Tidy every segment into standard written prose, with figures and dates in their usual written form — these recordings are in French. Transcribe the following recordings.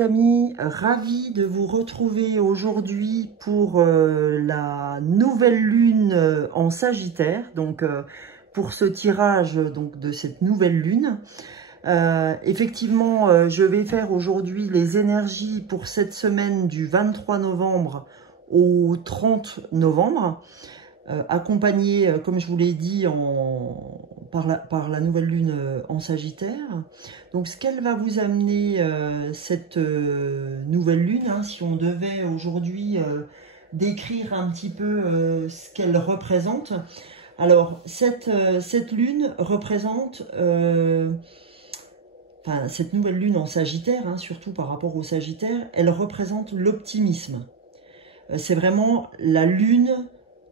les amis, ravi de vous retrouver aujourd'hui pour la nouvelle lune en Sagittaire, donc pour ce tirage donc, de cette nouvelle lune. Effectivement, je vais faire aujourd'hui les énergies pour cette semaine du 23 novembre au 30 novembre, accompagné, comme je vous l'ai dit, par la nouvelle lune en Sagittaire. Donc ce qu'elle va vous amener, cette nouvelle lune, hein, si on devait aujourd'hui décrire un petit peu ce qu'elle représente. Alors cette lune représente, enfin cette nouvelle lune en Sagittaire, hein, surtout par rapport au Sagittaire, elle représente l'optimisme. C'est vraiment la lune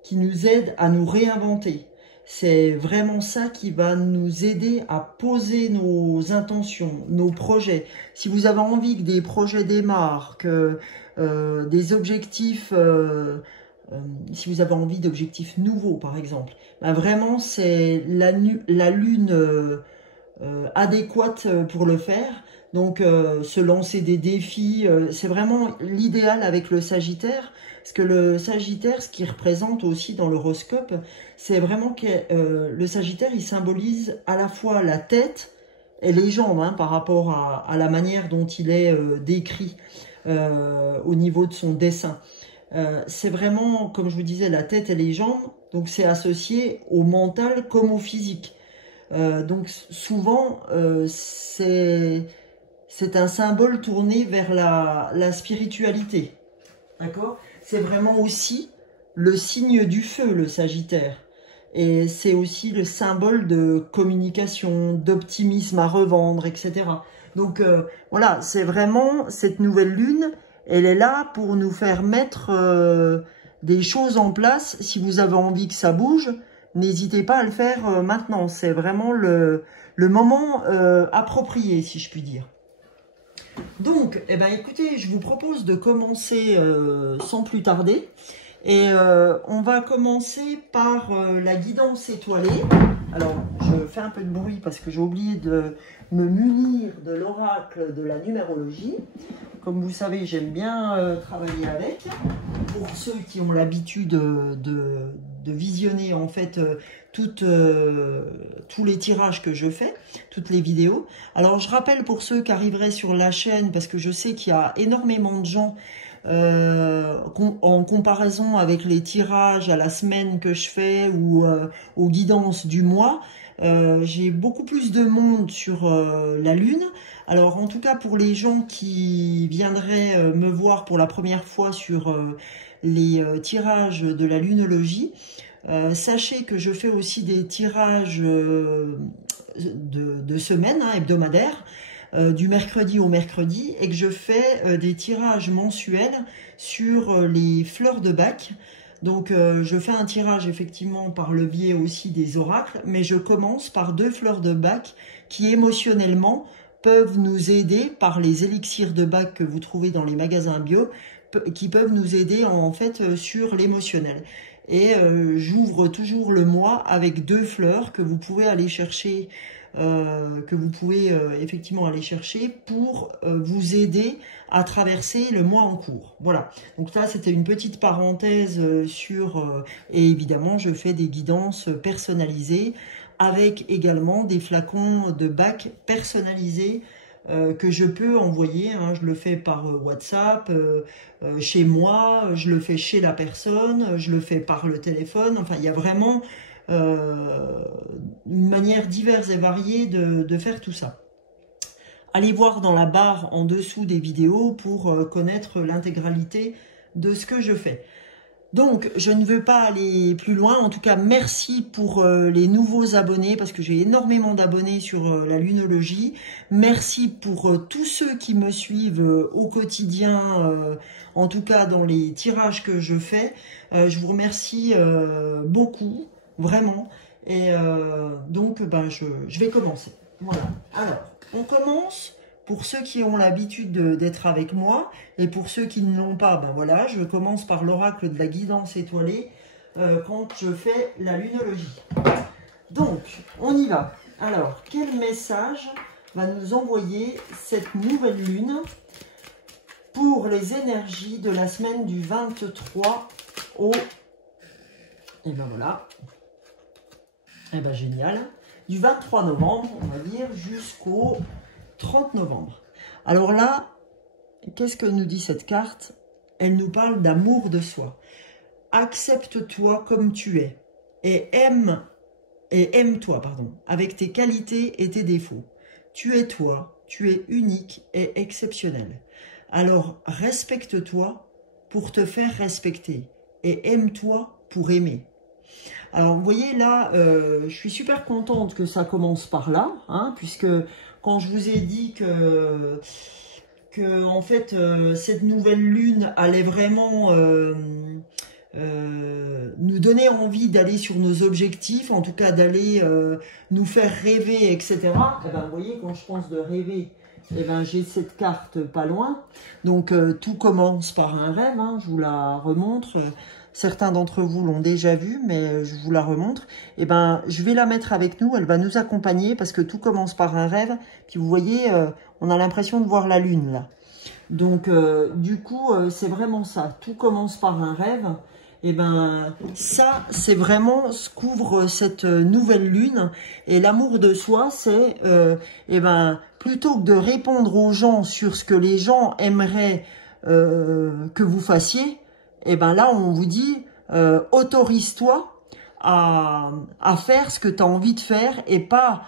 qui nous aide à nous réinventer. C'est vraiment ça qui va nous aider à poser nos intentions, nos projets. Si vous avez envie que des projets démarrent, que des objectifs, si vous avez envie d'objectifs nouveaux par exemple, ben vraiment c'est la lune adéquate pour le faire. Donc se lancer des défis, c'est vraiment l'idéal avec le Sagittaire. Parce que le Sagittaire, ce qu'il représente aussi dans l'horoscope, c'est vraiment que le Sagittaire, il symbolise à la fois la tête et les jambes, hein, par rapport à la manière dont il est décrit au niveau de son dessin. C'est vraiment, comme je vous disais, la tête et les jambes, donc c'est associé au mental comme au physique. Donc souvent, c'est un symbole tourné vers la spiritualité, d'accord ? C'est vraiment aussi le signe du feu, le Sagittaire. Et c'est aussi le symbole de communication, d'optimisme à revendre, etc. Donc voilà, c'est vraiment cette nouvelle lune, elle est là pour nous faire mettre des choses en place. Si vous avez envie que ça bouge, n'hésitez pas à le faire maintenant. C'est vraiment le moment approprié, si je puis dire. Donc, eh ben, écoutez, je vous propose de commencer sans plus tarder. Et on va commencer par la guidance étoilée. Alors, je fais un peu de bruit parce que j'ai oublié de me munir de l'oracle de la numérologie. Comme vous savez, j'aime bien travailler avec. Pour ceux qui ont l'habitude de visionner en fait tous les tirages que je fais, toutes les vidéos. Alors je rappelle pour ceux qui arriveraient sur la chaîne, parce que je sais qu'il y a énormément de gens en comparaison avec les tirages à la semaine que je fais ou aux guidances du mois, j'ai beaucoup plus de monde sur la lune. Alors en tout cas pour les gens qui viendraient me voir pour la première fois sur les tirages de la lunologie, sachez que je fais aussi des tirages de semaine, hein, hebdomadaires, du mercredi au mercredi, et que je fais des tirages mensuels sur les fleurs de Bach. Donc je fais un tirage effectivement par le biais aussi des oracles, mais je commence par 2 fleurs de Bach qui émotionnellement peuvent nous aider, par les élixirs de Bach que vous trouvez dans les magasins bio, qui peuvent nous aider en fait sur l'émotionnel. Et j'ouvre toujours le mois avec 2 fleurs que vous pouvez aller chercher, effectivement aller chercher pour vous aider à traverser le mois en cours. Voilà, donc là c'était une petite parenthèse sur... et évidemment je fais des guidances personnalisées avec également des flacons de Bach personnalisés que je peux envoyer, hein. Je le fais par WhatsApp, chez moi, je le fais chez la personne, je le fais par le téléphone. Enfin, il y a vraiment une manière diverse et variée de faire tout ça. Allez voir dans la barre en dessous des vidéos pour connaître l'intégralité de ce que je fais. Donc, je ne veux pas aller plus loin. En tout cas, merci pour les nouveaux abonnés, parce que j'ai énormément d'abonnés sur la lunologie. Merci pour tous ceux qui me suivent au quotidien, en tout cas dans les tirages que je fais. Je vous remercie beaucoup, vraiment. Et donc, ben, je vais commencer. Voilà. Alors, on commence. Pour ceux qui ont l'habitude d'être avec moi, et pour ceux qui ne l'ont pas, ben voilà, je commence par l'oracle de la guidance étoilée quand je fais la lunologie. Donc, on y va. Alors, quel message va nous envoyer cette nouvelle lune pour les énergies de la semaine du 23 au... Et ben voilà. Et ben génial. Du 23 novembre, on va dire, jusqu'au 30 novembre. Alors là, qu'est-ce que nous dit cette carte? Elle nous parle d'amour de soi. Accepte-toi comme tu es et aime-toi, pardon, avec tes qualités et tes défauts. Tu es toi, tu es unique et exceptionnel. Alors respecte-toi pour te faire respecter et aime-toi pour aimer. Alors vous voyez là, je suis super contente que ça commence par là, hein, puisque quand je vous ai dit que en fait cette nouvelle lune allait vraiment nous donner envie d'aller sur nos objectifs, en tout cas d'aller nous faire rêver, etc. Et ben, vous voyez, quand je pense de rêver, et ben, j'ai cette carte pas loin. Donc tout commence par un rêve, hein, je vous la remontre. Certains d'entre vous l'ont déjà vue, mais je vous la remontre. Et ben, je vais la mettre avec nous, elle va nous accompagner parce que tout commence par un rêve. Puis vous voyez, on a l'impression de voir la lune là. Donc du coup, c'est vraiment ça. Tout commence par un rêve. Et ben ça, c'est vraiment ce qu'ouvre cette nouvelle lune. Et l'amour de soi, c'est et ben plutôt que de répondre aux gens sur ce que les gens aimeraient que vous fassiez, et ben là on vous dit autorise-toi à faire ce que tu as envie de faire et pas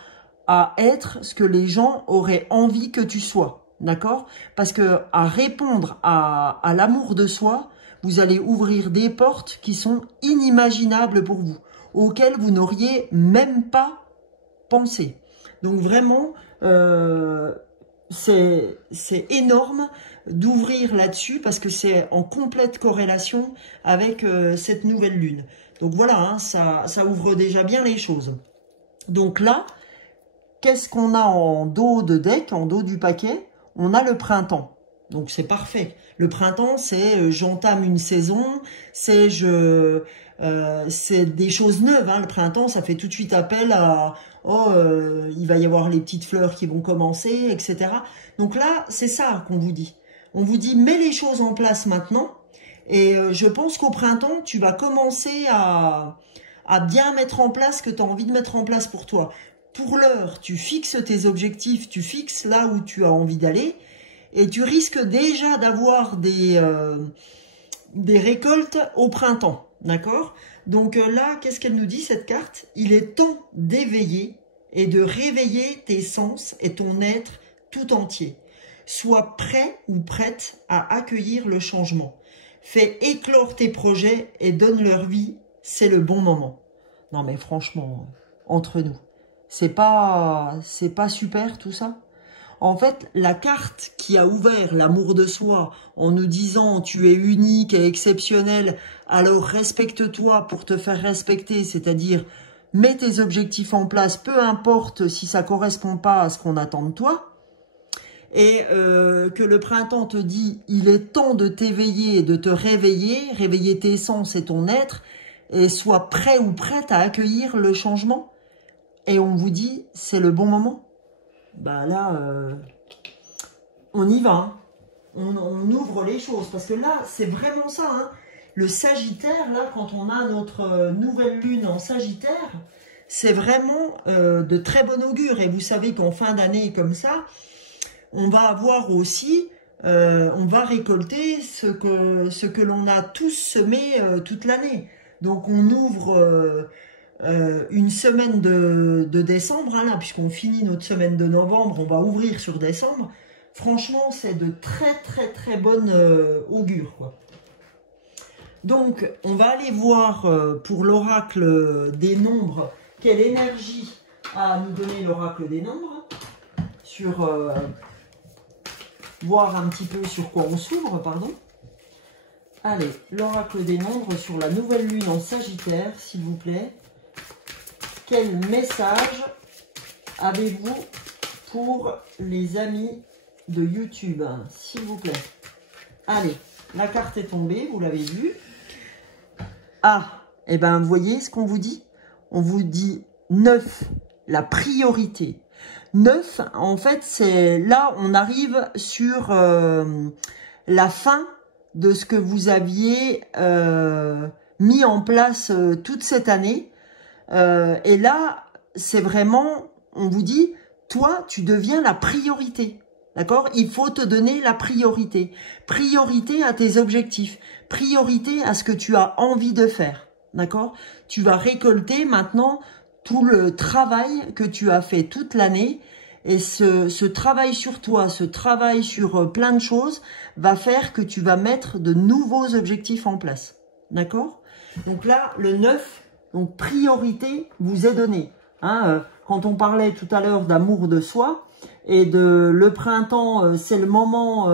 à être ce que les gens auraient envie que tu sois. D'accord? Parce que à répondre à l'amour de soi, vous allez ouvrir des portes qui sont inimaginables pour vous, auxquelles vous n'auriez même pas pensé. Donc vraiment, c'est énorme d'ouvrir là-dessus parce que c'est en complète corrélation avec cette nouvelle lune. Donc voilà, hein, ça ouvre déjà bien les choses. Donc là, qu'est-ce qu'on a en dos de deck, en dos du paquet? On a le printemps. Donc c'est parfait. Le printemps, c'est j'entame une saison, c'est des choses neuves. Hein. Le printemps, ça fait tout de suite appel à il va y avoir les petites fleurs qui vont commencer, etc. Donc là, c'est ça qu'on vous dit. On vous dit mets les choses en place maintenant. Et je pense qu'au printemps, tu vas commencer à bien mettre en place ce que tu as envie de mettre en place pour toi. Pour l'heure, tu fixes tes objectifs, tu fixes là où tu as envie d'aller. Et tu risques déjà d'avoir des récoltes au printemps, d'accord? Donc là, qu'est-ce qu'elle nous dit cette carte? Il est temps d'éveiller et de réveiller tes sens et ton être tout entier. Sois prêt ou prête à accueillir le changement. Fais éclore tes projets et donne leur vie, c'est le bon moment. Non mais franchement, entre nous, c'est pas super tout ça? En fait, la carte qui a ouvert l'amour de soi en nous disant « tu es unique et exceptionnel, alors respecte-toi pour te faire respecter », c'est-à-dire « mets tes objectifs en place, peu importe si ça ne correspond pas à ce qu'on attend de toi », et que le printemps te dit « il est temps de t'éveiller et de te réveiller, réveiller tes sens et ton être, et sois prêt ou prête à accueillir le changement ». Et on vous dit « c'est le bon moment ». Bah là, on y va, hein. On ouvre les choses, parce que là, c'est vraiment ça, hein. Le Sagittaire, là, quand on a notre nouvelle lune en Sagittaire, c'est vraiment de très bon augure. Et vous savez qu'en fin d'année comme ça, on va avoir aussi, on va récolter ce que l'on a tous semé toute l'année. Donc on ouvre une semaine de décembre, hein, là, puisqu'on finit notre semaine de novembre, on va ouvrir sur décembre. Franchement, c'est de très bonne augure, quoi. Donc, on va aller voir pour l'oracle des nombres, quelle énergie a à nous donner l'oracle des nombres, sur voir un petit peu sur quoi on s'ouvre, pardon. Allez, l'oracle des nombres sur la nouvelle lune en Sagittaire, s'il vous plaît. Quel message avez-vous pour les amis de YouTube, s'il vous plaît? Allez, la carte est tombée, vous l'avez vu. Ah, et ben vous voyez ce qu'on vous dit? On vous dit 9, la priorité. 9, en fait, c'est là, on arrive sur la fin de ce que vous aviez mis en place toute cette année. Et là, c'est vraiment, on vous dit, toi, tu deviens la priorité. D'accord? Il faut te donner la priorité. Priorité à tes objectifs. Priorité à ce que tu as envie de faire. D'accord? Tu vas récolter maintenant tout le travail que tu as fait toute l'année. Et ce travail sur toi, ce travail sur plein de choses va faire que tu vas mettre de nouveaux objectifs en place. D'accord? Donc là, le 9, donc priorité vous est donné. Hein, quand on parlait tout à l'heure d'amour de soi et de le printemps, c'est le moment,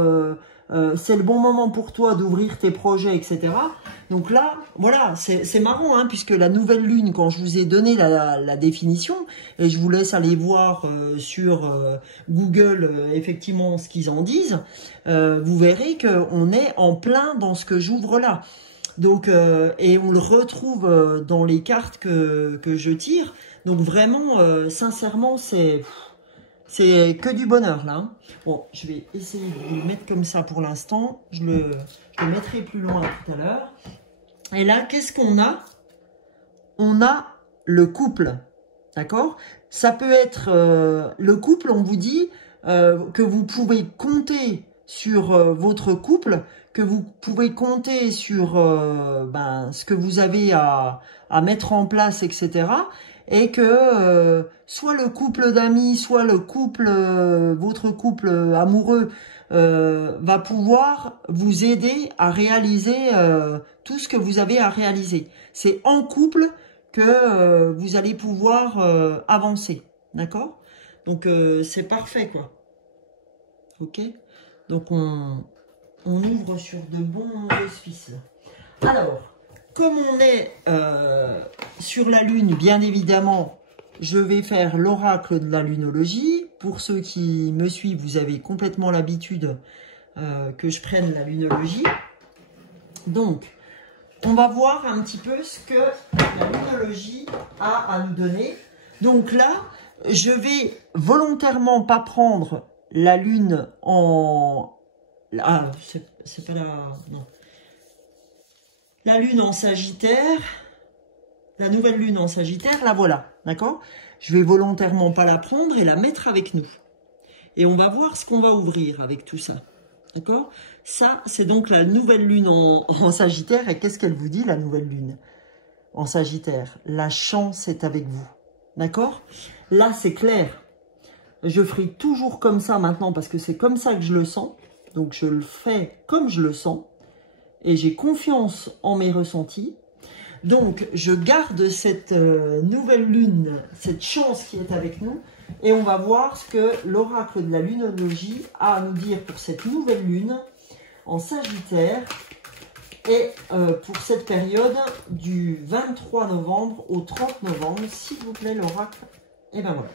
c'est le bon moment pour toi d'ouvrir tes projets, etc. Donc là, voilà, c'est marrant, hein, puisque la nouvelle lune, quand je vous ai donné la définition, et je vous laisse aller voir sur Google effectivement ce qu'ils en disent, vous verrez qu'on est en plein dans ce que j'ouvre là. Donc, et on le retrouve dans les cartes que je tire. Donc vraiment, sincèrement, c'est que du bonheur là. Hein. Bon, je vais essayer de le mettre comme ça pour l'instant. Je le mettrai plus loin tout à l'heure. Et là, qu'est-ce qu'on a? On a le couple, d'accord? Ça peut être le couple, on vous dit que vous pouvez compter sur votre couple, que vous pouvez compter sur ce que vous avez à mettre en place, etc. Et que soit le couple d'amis, soit le couple, votre couple amoureux va pouvoir vous aider à réaliser tout ce que vous avez à réaliser. C'est en couple que vous allez pouvoir avancer, d'accord? Donc c'est parfait, quoi. Ok? Donc on ouvre sur de bons auspices. Alors, comme on est sur la Lune, bien évidemment, je vais faire l'oracle de la lunologie. Pour ceux qui me suivent, vous avez complètement l'habitude que je prenne la lunologie. Donc, on va voir un petit peu ce que la lunologie a à nous donner. Donc là, je vais volontairement pas prendre la Lune en... Ah, c'est pas la... Non. La Lune en Sagittaire, la nouvelle Lune en Sagittaire, la voilà, d'accord? Je vais volontairement pas la prendre et la mettre avec nous. Et on va voir ce qu'on va ouvrir avec tout ça, d'accord? Ça, c'est donc la nouvelle Lune en Sagittaire. Et qu'est-ce qu'elle vous dit, la nouvelle Lune en Sagittaire? La chance est avec vous, d'accord? Là, c'est clair. Je ferai toujours comme ça maintenant parce que c'est comme ça que je le sens. Donc, je le fais comme je le sens. Et j'ai confiance en mes ressentis. Donc, je garde cette nouvelle lune, cette chance qui est avec nous. Et on va voir ce que l'oracle de la lunologie a à nous dire pour cette nouvelle lune en Sagittaire. Et pour cette période du 23 novembre au 30 novembre, s'il vous plaît, l'oracle. Et ben voilà.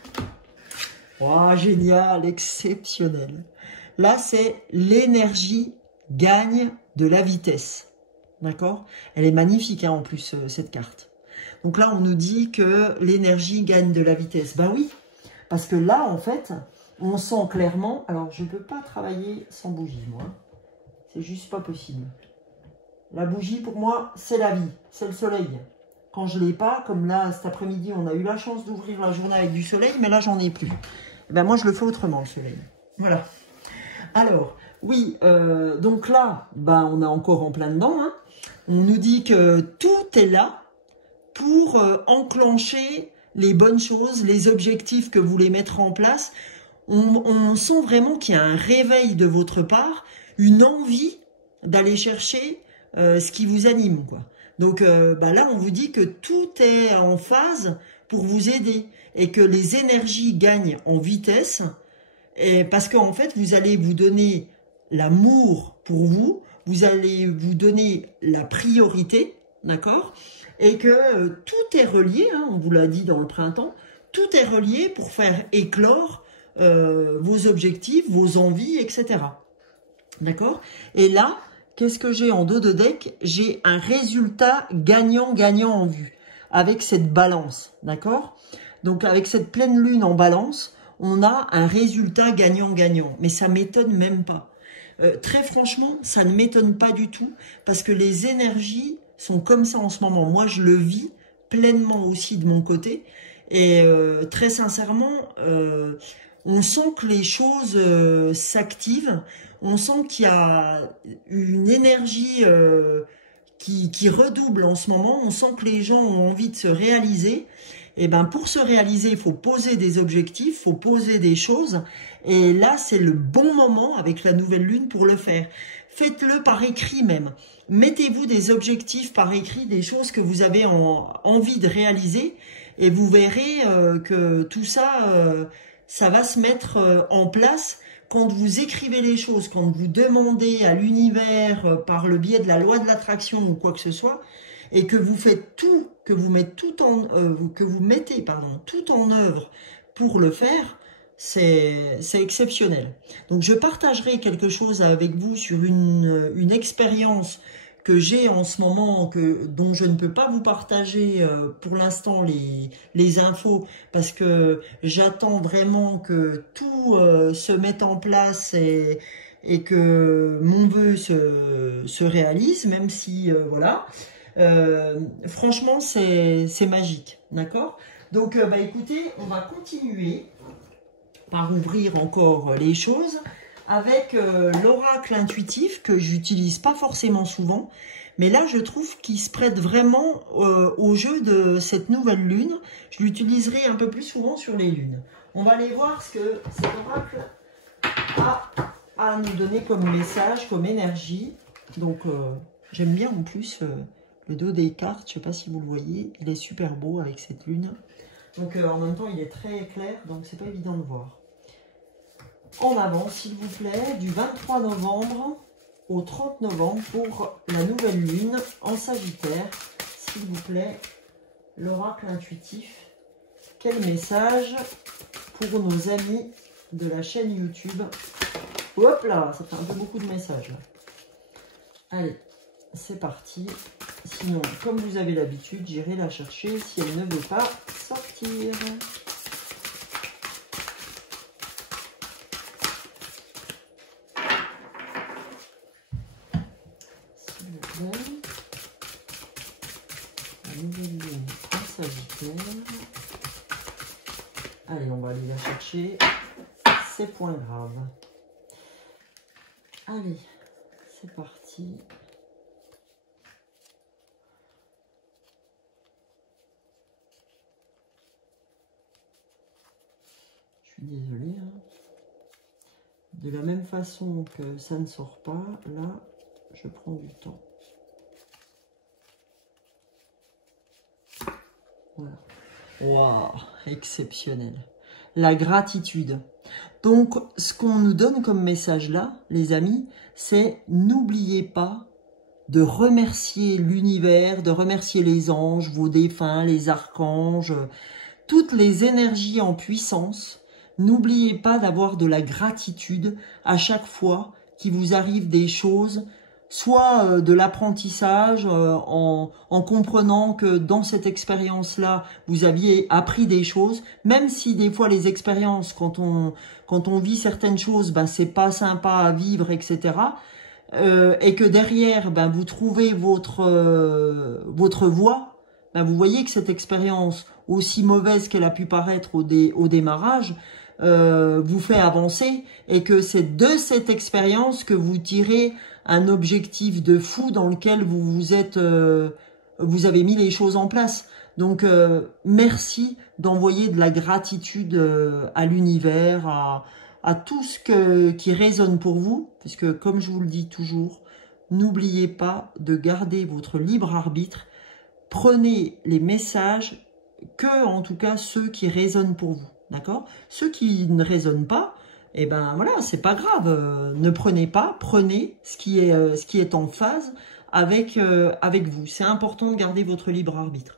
Oh, génial, exceptionnel. Là, c'est l'énergie gagne de la vitesse. D'accord? Elle est magnifique, hein, en plus, cette carte. Donc là, on nous dit que l'énergie gagne de la vitesse. Ben oui, parce que là, en fait, on sent clairement... Alors, je ne peux pas travailler sans bougie, moi. C'est juste pas possible. La bougie, pour moi, c'est la vie. C'est le soleil. Quand je ne l'ai pas, comme là, cet après-midi, on a eu la chance d'ouvrir la journée avec du soleil, mais là, j'en ai plus. Et ben moi, je le fais autrement, le soleil. Voilà. Alors, oui, donc là, ben, on est encore en plein dedans. Hein. On nous dit que tout est là pour enclencher les bonnes choses, les objectifs que vous voulez mettre en place. On sent vraiment qu'il y a un réveil de votre part, une envie d'aller chercher ce qui vous anime, quoi. Donc ben là, on vous dit que tout est en phase pour vous aider et que les énergies gagnent en vitesse. Et parce qu'en fait, vous allez vous donner l'amour pour vous, vous allez vous donner la priorité, d'accord? Et que tout est relié, hein, on vous l'a dit dans le printemps, tout est relié pour faire éclore vos objectifs, vos envies, etc. D'accord? Et là, qu'est-ce que j'ai en dos de deck? J'ai un résultat gagnant-gagnant en vue, avec cette balance, d'accord? Donc avec cette pleine lune en balance, on a un résultat gagnant-gagnant. Mais ça m'étonne même pas. Très franchement, ça ne m'étonne pas du tout, parce que les énergies sont comme ça en ce moment. Moi, je le vis pleinement aussi de mon côté. Et très sincèrement, on sent que les choses s'activent. On sent qu'il y a une énergie qui redouble en ce moment. On sent que les gens ont envie de se réaliser. Et ben pour se réaliser, il faut poser des objectifs, il faut poser des choses. Et là, c'est le bon moment avec la nouvelle lune pour le faire. Faites-le par écrit même. Mettez-vous des objectifs par écrit, des choses que vous avez envie de réaliser. Et vous verrez que tout ça, ça va se mettre en place. Quand vous écrivez les choses, quand vous demandez à l'univers par le biais de la loi de l'attraction ou quoi que ce soit, et que vous faites tout, que vous mettez tout en œuvre pour le faire, c'est exceptionnel. Donc je partagerai quelque chose avec vous sur une expérience que j'ai en ce moment, dont je ne peux pas vous partager pour l'instant les infos, parce que j'attends vraiment que tout se mette en place et que mon vœu se réalise, même si, voilà. Franchement, c'est magique, d'accord? Donc, bah, écoutez, on va continuer par ouvrir encore les choses avec l'oracle intuitif que j'utilise pas forcément souvent, mais là je trouve qu'il se prête vraiment au jeu de cette nouvelle lune. Je l'utiliserai un peu plus souvent sur les lunes. On va aller voir ce que cet oracle a à nous donner comme message, comme énergie. Donc j'aime bien en plus le dos des cartes, je sais pas si vous le voyez, il est super beau avec cette lune. Donc en même temps il est très clair, donc c'est pas évident de voir. En avant, s'il vous plaît, du 23 novembre au 30 novembre pour la nouvelle lune en Sagittaire. S'il vous plaît, l'oracle intuitif. Quel message pour nos amis de la chaîne YouTube? Hop là, ça fait un peu beaucoup de messages là. Allez, c'est parti. Sinon, comme vous avez l'habitude, j'irai la chercher si elle ne veut pas sortir. La nouvelle lune en Sagittaire. Allez, on va aller la chercher. C'est point grave. Allez, c'est parti. Je suis désolée. Hein. De la même façon que ça ne sort pas, là, je prends du temps. Voilà. Waouh, exceptionnel. La gratitude. Donc, ce qu'on nous donne comme message là, les amis, c'est n'oubliez pas de remercier l'univers, de remercier les anges, vos défunts, les archanges, toutes les énergies en puissance. N'oubliez pas d'avoir de la gratitude à chaque fois qu'il vous arrive des choses, soit de l'apprentissage en comprenant que dans cette expérience-là, vous aviez appris des choses, même si des fois les expériences, quand on vit certaines choses, ben, c'est pas sympa à vivre, etc. Et que derrière, ben, vous trouvez votre voie, ben, vous voyez que cette expérience, aussi mauvaise qu'elle a pu paraître au démarrage, vous fait avancer et que c'est de cette expérience que vous tirez un objectif de fou dans lequel vous avez mis les choses en place. Donc, merci d'envoyer de la gratitude à l'univers, à tout ce qui résonne pour vous, puisque comme je vous le dis toujours, n'oubliez pas de garder votre libre arbitre. Prenez les messages que, en tout cas, ceux qui résonnent pour vous, d'accord? Ceux qui ne résonnent pas, eh ben voilà, c'est pas grave. Ne prenez pas, prenez ce qui est en phase avec vous. C'est important de garder votre libre arbitre.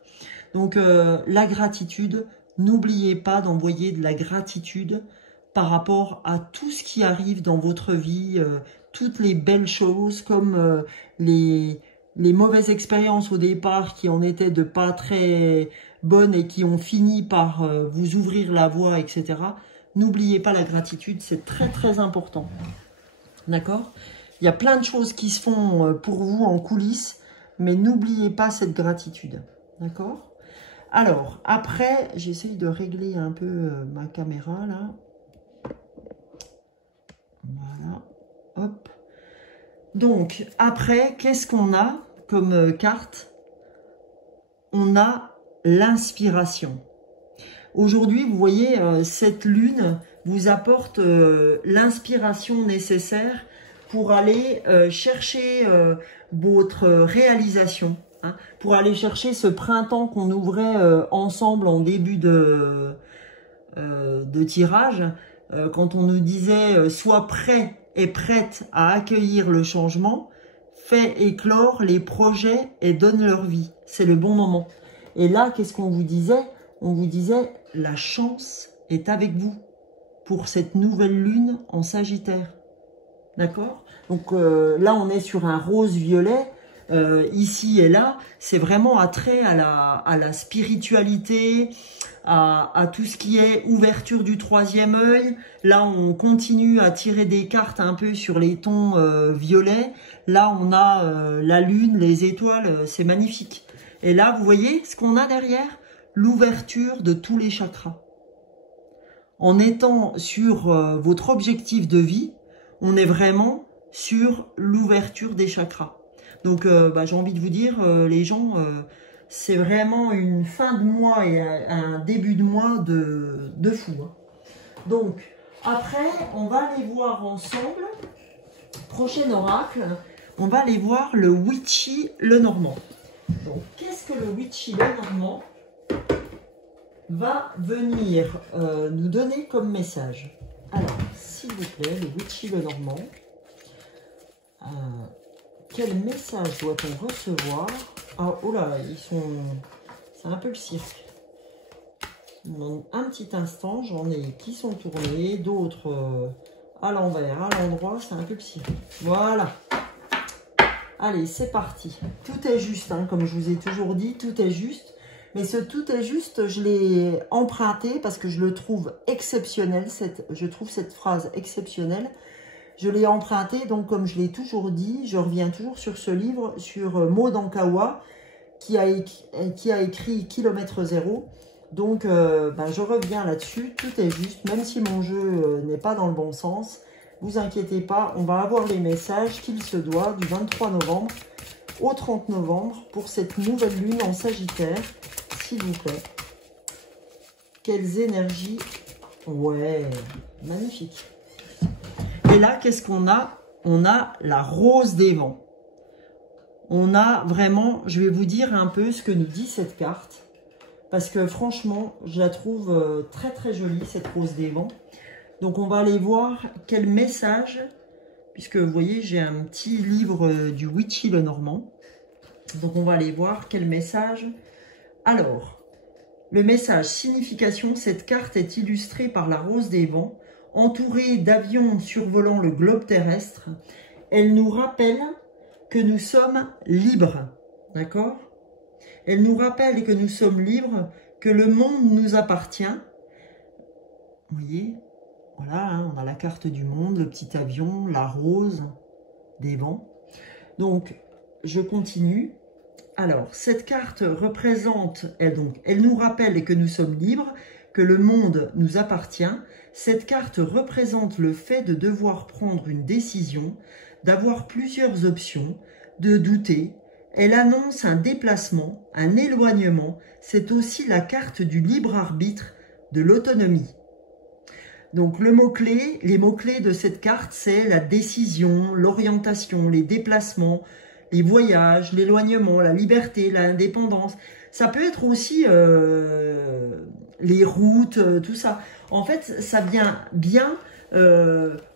Donc la gratitude, n'oubliez pas d'envoyer de la gratitude par rapport à tout ce qui arrive dans votre vie, toutes les belles choses comme les mauvaises expériences au départ qui en étaient de pas très bonnes et qui ont fini par vous ouvrir la voie, etc. N'oubliez pas la gratitude, c'est très très important. D'accord? Il y a plein de choses qui se font pour vous en coulisses, mais n'oubliez pas cette gratitude. D'accord? Alors, après, j'essaye de régler un peu ma caméra, là. Voilà. Hop. Donc, après, qu'est-ce qu'on a comme carte? On a l'inspiration. Aujourd'hui, vous voyez, cette lune vous apporte l'inspiration nécessaire pour aller chercher votre réalisation, hein, pour aller chercher ce printemps qu'on ouvrait ensemble en début de tirage, quand on nous disait sois prêt et prête à accueillir le changement, fais éclore les projets et donne leur vie. C'est le bon moment. Et là, qu'est-ce qu'on vous disait? On vous disait la chance est avec vous pour cette nouvelle lune en Sagittaire. D'accord? Donc là, on est sur un rose-violet. Ici et là, c'est vraiment attrait à la spiritualité, à tout ce qui est ouverture du troisième œil. Là, on continue à tirer des cartes un peu sur les tons violets. Là, on a la lune, les étoiles, c'est magnifique. Et là, vous voyez ce qu'on a derrière? L'ouverture de tous les chakras. En étant sur votre objectif de vie, on est vraiment sur l'ouverture des chakras. Donc, j'ai envie de vous dire, les gens, c'est vraiment une fin de mois et un début de mois de fou. Hein. Donc, après, on va aller voir ensemble, prochain oracle, on va aller voir le Witchy Lenormand. Donc, qu'est-ce que le Witchy Lenormand va venir nous donner comme message? Alors, s'il vous plaît, le Witchy Lenormand, quel message doit-on recevoir? Ah, oh là, ils sont... C'est un peu le cirque. Un petit instant, j'en ai qui sont tournés, d'autres à l'envers, à l'endroit, c'est un peu le cirque. Voilà. Allez, c'est parti. Tout est juste, hein, comme je vous ai toujours dit, tout est juste. Mais ce tout est juste, je l'ai emprunté parce que je le trouve exceptionnel. Je trouve cette phrase exceptionnelle. Je l'ai emprunté, donc comme je l'ai toujours dit, je reviens toujours sur ce livre, sur Maud Ankawa, qui a écrit Kilomètre Zéro. Donc, je reviens là-dessus, tout est juste, même si mon jeu n'est pas dans le bon sens. Vous inquiétez pas, on va avoir les messages qu'il se doit du 23 novembre au 30 novembre pour cette nouvelle lune en Sagittaire, s'il vous plaît. Quelles énergies! Ouais, magnifique. Et là, qu'est-ce qu'on a? On a la rose des vents. On a vraiment, je vais vous dire un peu ce que nous dit cette carte. Parce que franchement, je la trouve très très jolie, cette rose des vents. Donc on va aller voir quel message, puisque vous voyez, j'ai un petit livre du Witchy Lenormand. Donc on va aller voir quel message. Alors, le message, signification, cette carte est illustrée par la rose des vents. Entourée d'avions survolant le globe terrestre, elle nous rappelle que nous sommes libres, d'accord? Elle nous rappelle que nous sommes libres, que le monde nous appartient. Vous voyez, voilà, hein, on a la carte du monde, le petit avion, la rose des vents. Donc, je continue. Alors, cette carte représente, elle nous rappelle que nous sommes libres, que le monde nous appartient. Cette carte représente le fait de devoir prendre une décision, d'avoir plusieurs options, de douter. Elle annonce un déplacement, un éloignement. C'est aussi la carte du libre arbitre, de l'autonomie. Donc les mots-clés de cette carte, c'est la décision, l'orientation, les déplacements, les voyages, l'éloignement, la liberté, l'indépendance. Ça peut être aussi les routes, tout ça. En fait, ça vient bien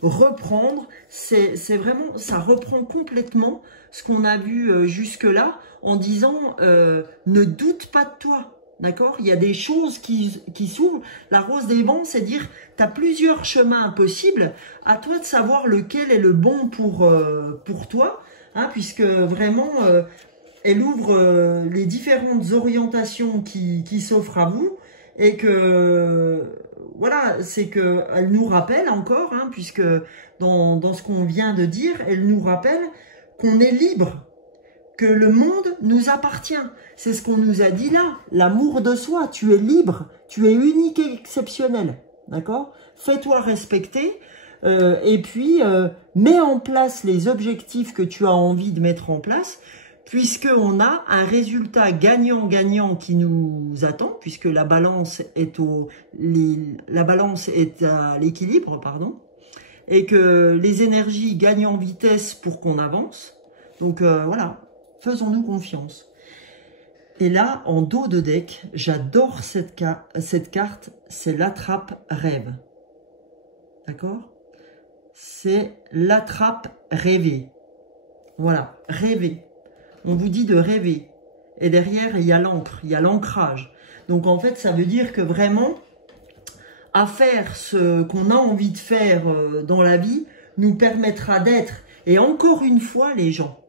reprendre. C'est vraiment, ça reprend complètement ce qu'on a vu jusque-là en disant ne doute pas de toi. D'accord? Il y a des choses qui s'ouvrent. La rose des vents, c'est dire, tu as plusieurs chemins possibles. À toi de savoir lequel est le bon pour toi. Hein, puisque vraiment, elle ouvre les différentes orientations qui s'offrent à vous. Et que voilà, c'est qu'elle nous rappelle encore, hein, puisque dans ce qu'on vient de dire, elle nous rappelle qu'on est libre, que le monde nous appartient. C'est ce qu'on nous a dit là, l'amour de soi, tu es libre, tu es unique et exceptionnel, d'accord? Fais-toi respecter, et puis mets en place les objectifs que tu as envie de mettre en place, puisqu'on a un résultat gagnant-gagnant qui nous attend, puisque la balance est à l'équilibre, pardon, et que les énergies gagnent en vitesse pour qu'on avance. Donc voilà, faisons-nous confiance. Et là, en dos de deck, j'adore cette carte, c'est l'attrape rêve. D'accord? C'est l'attrape rêvée. Voilà, rêver. On vous dit de rêver. Et derrière, il y a l'encre, il y a l'ancrage. Donc en fait, ça veut dire que vraiment, à faire ce qu'on a envie de faire dans la vie, nous permettra d'être. Et encore une fois, les gens,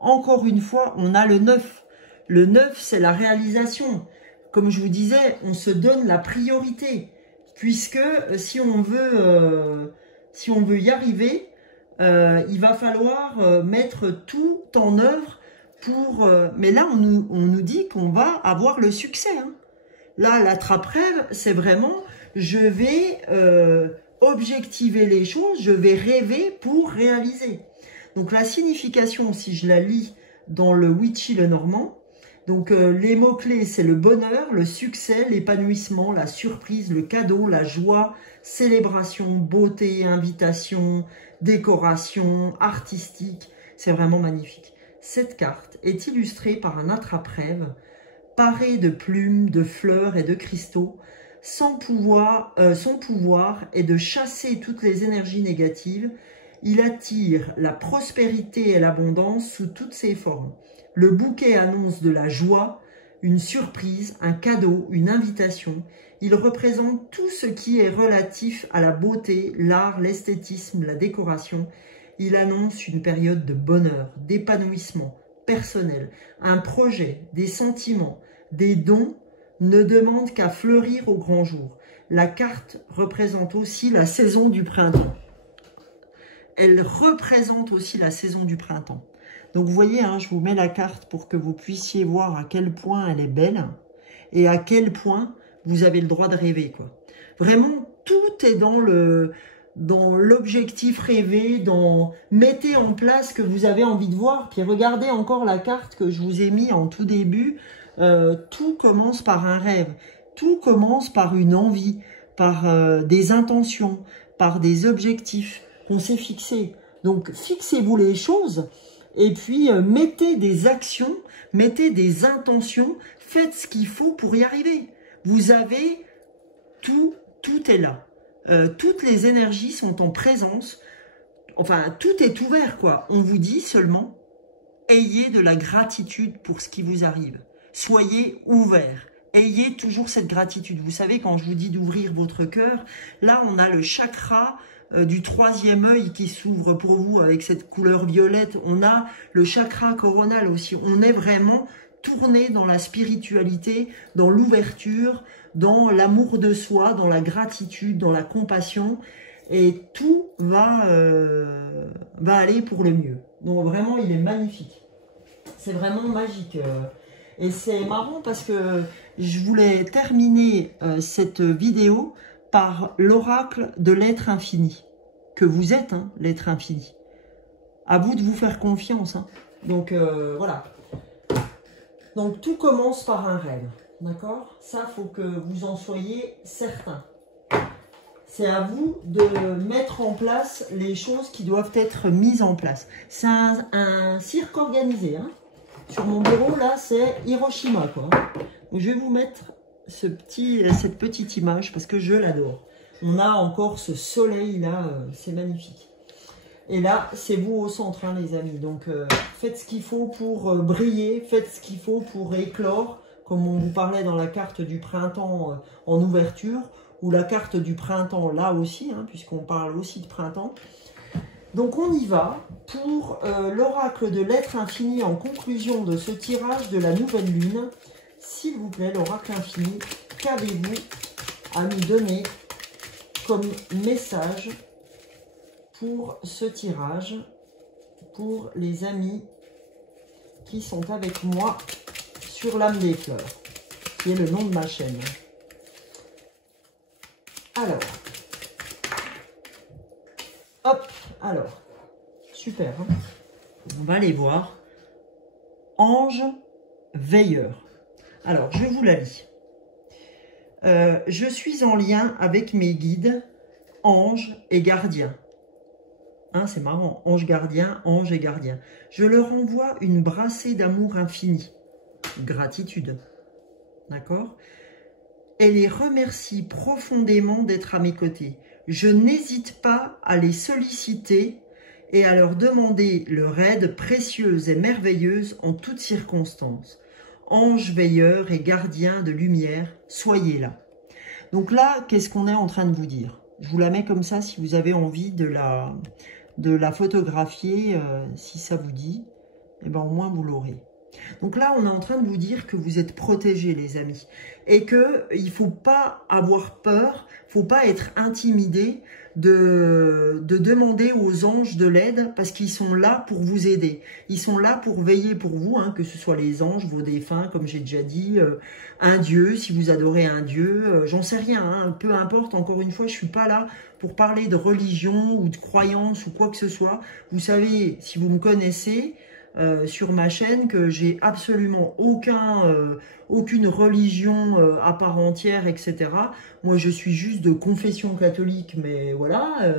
encore une fois, on a le 9. Le 9, c'est la réalisation. Comme je vous disais, on se donne la priorité. Puisque si on veut y arriver, il va falloir mettre tout en œuvre pour... mais là, on nous dit qu'on va avoir le succès. Hein. Là, l'attrape-rêve, c'est vraiment, je vais objectiver les choses, je vais rêver pour réaliser. Donc, la signification, si je la lis dans le Witchy le Normand, donc les mots-clés, c'est le bonheur, le succès, l'épanouissement, la surprise, le cadeau, la joie, célébration, beauté, invitation, décoration, artistique. C'est vraiment magnifique. Cette carte est illustrée par un attrape-rêve paré de plumes, de fleurs et de cristaux. Son pouvoir est de chasser toutes les énergies négatives. Il attire la prospérité et l'abondance sous toutes ses formes. Le bouquet annonce de la joie, une surprise, un cadeau, une invitation. Il représente tout ce qui est relatif à la beauté, l'art, l'esthétisme, la décoration. Il annonce une période de bonheur, d'épanouissement personnel. Un projet, des sentiments, des dons ne demandent qu'à fleurir au grand jour. La carte représente aussi la saison du printemps. Elle représente aussi la saison du printemps. Donc vous voyez, hein, je vous mets la carte pour que vous puissiez voir à quel point elle est belle et à quel point vous avez le droit de rêver, quoi. Vraiment, tout est dans l'objectif rêvé, mettez en place ce que vous avez envie de voir. Puis regardez encore la carte que je vous ai mis en tout début. Tout commence par un rêve, tout commence par une envie, par des intentions, par des objectifs qu'on s'est fixés. Donc fixez-vous les choses. Et puis, mettez des actions, mettez des intentions, faites ce qu'il faut pour y arriver. Vous avez tout est là. Toutes les énergies sont en présence. Enfin, tout est ouvert, quoi. On vous dit seulement, ayez de la gratitude pour ce qui vous arrive. Soyez ouverts. Ayez toujours cette gratitude. Vous savez, quand je vous dis d'ouvrir votre cœur, là, on a le chakra du troisième œil qui s'ouvre pour vous avec cette couleur violette. On a le chakra coronal aussi. On est vraiment tourné dans la spiritualité, dans l'ouverture, dans l'amour de soi, dans la gratitude, dans la compassion. Et tout va aller pour le mieux. Donc vraiment, il est magnifique. C'est vraiment magique. Et c'est marrant parce que je voulais terminer cette vidéo par l'oracle de l'être infini, que vous êtes, hein, l'être infini. À vous de vous faire confiance. Hein. Donc voilà. Donc tout commence par un rêve, d'accord? Ça, faut que vous en soyez certains. C'est à vous de mettre en place les choses qui doivent être mises en place. C'est un cirque organisé. Hein. Sur mon bureau, là, c'est Hiroshima, quoi. Donc, je vais vous mettre cette petite image parce que je l'adore. On a encore ce soleil là, c'est magnifique. Et là, c'est vous au centre, hein, les amis. Donc, faites ce qu'il faut pour briller, faites ce qu'il faut pour éclore, comme on vous parlait dans la carte du printemps en ouverture, ou la carte du printemps là aussi, hein, puisqu'on parle aussi de printemps. Donc, on y va pour l'oracle de l'être infini en conclusion de ce tirage de la nouvelle lune. S'il vous plaît, l'oracle infini, qu'avez-vous à nous donner comme message pour ce tirage, pour les amis qui sont avec moi sur l'âme des fleurs, qui est le nom de ma chaîne. Alors, hop, alors, super, hein, on va aller voir. Ange veilleur. Alors, je vous la lis. Je suis en lien avec mes guides, anges et gardiens. Hein, c'est marrant, ange gardien, ange et gardien. Je leur envoie une brassée d'amour infini. Gratitude. D'accord? Et les remercie profondément d'être à mes côtés. Je n'hésite pas à les solliciter et à leur demander leur aide précieuse et merveilleuse en toutes circonstances. Ange veilleur et gardien de lumière, soyez là. Donc là, qu'est-ce qu'on est en train de vous dire? Je vous la mets comme ça si vous avez envie de la photographier, si ça vous dit, et ben au moins vous l'aurez. Donc là, on est en train de vous dire que vous êtes protégés, les amis, et qu'il ne faut pas avoir peur, il ne faut pas être intimidé de demander aux anges de l'aide, parce qu'ils sont là pour vous aider. Ils sont là pour veiller pour vous, hein, que ce soit les anges, vos défunts, comme j'ai déjà dit, un dieu, si vous adorez un dieu, j'en sais rien, hein, peu importe, encore une fois, je ne suis pas là pour parler de religion ou de croyance ou quoi que ce soit. Vous savez, si vous me connaissez, sur ma chaîne, que j'ai absolument aucune religion à part entière, etc. Moi, je suis juste de confession catholique, mais voilà.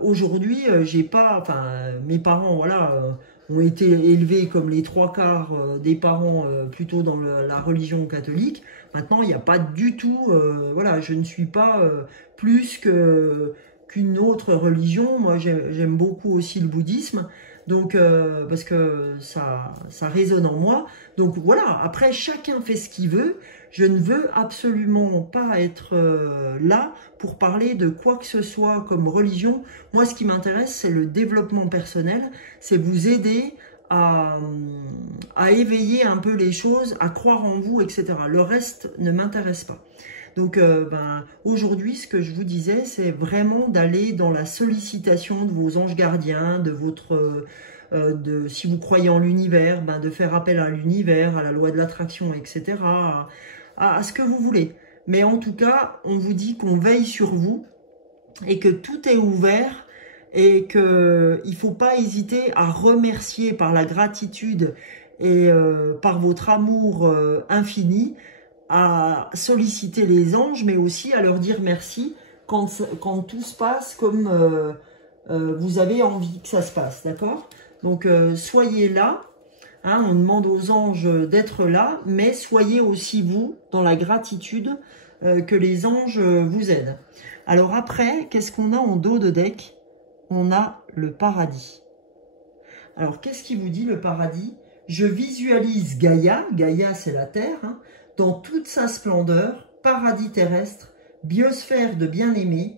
Aujourd'hui, j'ai pas, enfin, mes parents, voilà, ont été élevés comme les 3/4 des parents plutôt dans la religion catholique. Maintenant, il n'y a pas du tout, voilà, je ne suis pas plus qu'une autre religion. Moi, j'aime beaucoup aussi le bouddhisme. Donc, parce que ça résonne en moi. Donc voilà, après, chacun fait ce qu'il veut. Je ne veux absolument pas être là pour parler de quoi que ce soit comme religion. Moi, ce qui m'intéresse, c'est le développement personnel. C'est vous aider à éveiller un peu les choses, à croire en vous, etc. Le reste ne m'intéresse pas. Donc, aujourd'hui, ce que je vous disais, c'est vraiment d'aller dans la sollicitation de vos anges gardiens, de votre, si vous croyez en l'univers, de faire appel à l'univers, à la loi de l'attraction, etc., à ce que vous voulez. Mais en tout cas, on vous dit qu'on veille sur vous et que tout est ouvert et qu'il ne faut pas hésiter à remercier par la gratitude et par votre amour infini, à solliciter les anges, mais aussi à leur dire merci quand tout se passe comme vous avez envie que ça se passe, d'accord? Donc, soyez là, hein, on demande aux anges d'être là, mais soyez aussi vous dans la gratitude que les anges vous aident. Alors après, qu'est-ce qu'on a en dos de deck? On a le paradis. Alors, qu'est-ce qui vous dit le paradis? Je visualise Gaïa, Gaïa c'est la Terre, hein, dans toute sa splendeur, paradis terrestre, biosphère de bien-aimé.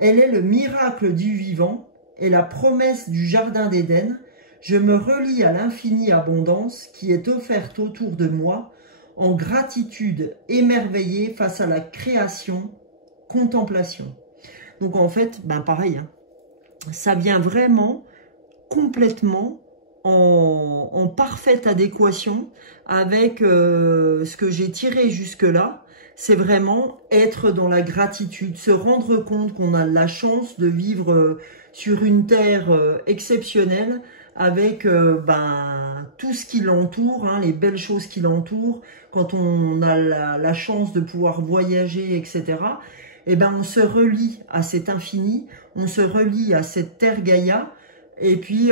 Elle est le miracle du vivant et la promesse du jardin d'Éden. Je me relie à l'infinie abondance qui est offerte autour de moi, en gratitude émerveillée face à la création, contemplation. Donc en fait, pareil, hein, ça vient vraiment complètement en parfaite adéquation avec ce que j'ai tiré jusque-là. C'est vraiment être dans la gratitude, se rendre compte qu'on a la chance de vivre sur une terre exceptionnelle avec tout ce qui l'entoure, hein, les belles choses qui l'entourent. Quand on a la chance de pouvoir voyager, etc., on se relie à cet infini, on se relie à cette terre Gaïa, et puis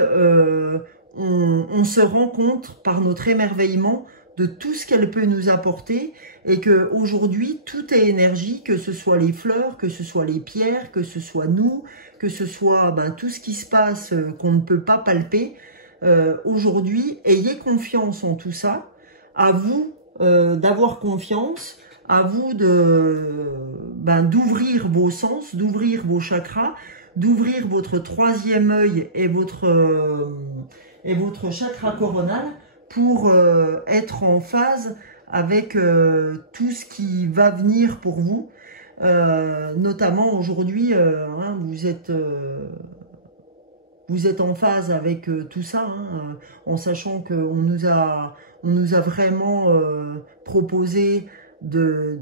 on se rend compte par notre émerveillement de tout ce qu'elle peut nous apporter, et qu'aujourd'hui, tout est énergie, que ce soit les fleurs, que ce soit les pierres, que ce soit nous, que ce soit tout ce qui se passe qu'on ne peut pas palper. Aujourd'hui, ayez confiance en tout ça, à vous d'avoir confiance, à vous d'ouvrir vos sens, d'ouvrir vos chakras, d'ouvrir votre troisième œil et votre chakra coronal pour être en phase avec tout ce qui va venir pour vous. Notamment aujourd'hui, hein, vous êtes en phase avec tout ça, hein, en sachant qu'on nous a vraiment proposé de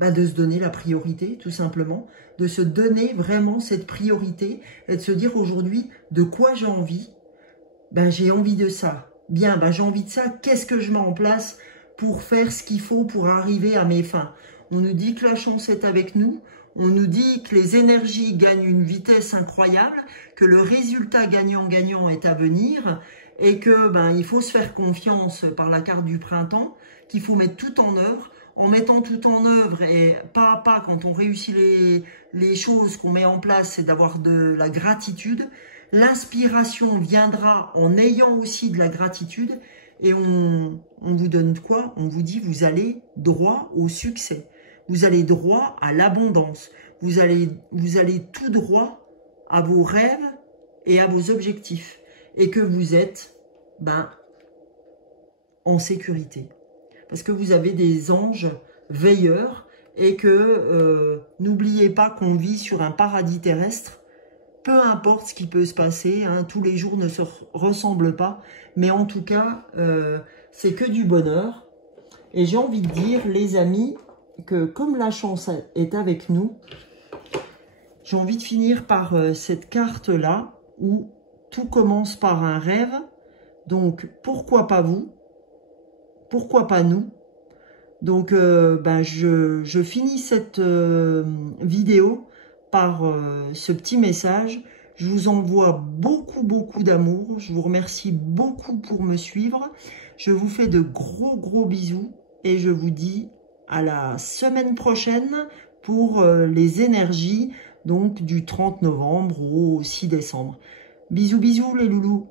se donner la priorité, tout simplement, de se donner vraiment cette priorité et de se dire aujourd'hui de quoi j'ai envie. J'ai envie de ça. Bien, j'ai envie de ça. Qu'est-ce que je mets en place pour faire ce qu'il faut pour arriver à mes fins? On nous dit que la chance est avec nous. On nous dit que les énergies gagnent une vitesse incroyable, que le résultat gagnant-gagnant est à venir et que il faut se faire confiance par la carte du printemps, qu'il faut mettre tout en œuvre. En mettant tout en œuvre et pas à pas, quand on réussit les choses qu'on met en place, c'est d'avoir de la gratitude. L'inspiration viendra en ayant aussi de la gratitude et on vous donne quoi? On vous dit vous allez droit au succès, vous allez droit à l'abondance, vous allez tout droit à vos rêves et à vos objectifs et que vous êtes en sécurité. Parce que vous avez des anges veilleurs et que n'oubliez pas qu'on vit sur un paradis terrestre. Peu importe ce qui peut se passer, hein, tous les jours ne se ressemblent pas, mais en tout cas, c'est que du bonheur. Et j'ai envie de dire, les amis, que comme la chance est avec nous, j'ai envie de finir par cette carte-là, où tout commence par un rêve. Donc, pourquoi pas vous? Pourquoi pas nous? Donc, je finis cette vidéo par ce petit message. Je vous envoie beaucoup d'amour. Je vous remercie beaucoup pour me suivre. Je vous fais de gros bisous et je vous dis à la semaine prochaine pour les énergies donc du 30 novembre au 6 décembre. Bisous les loulous.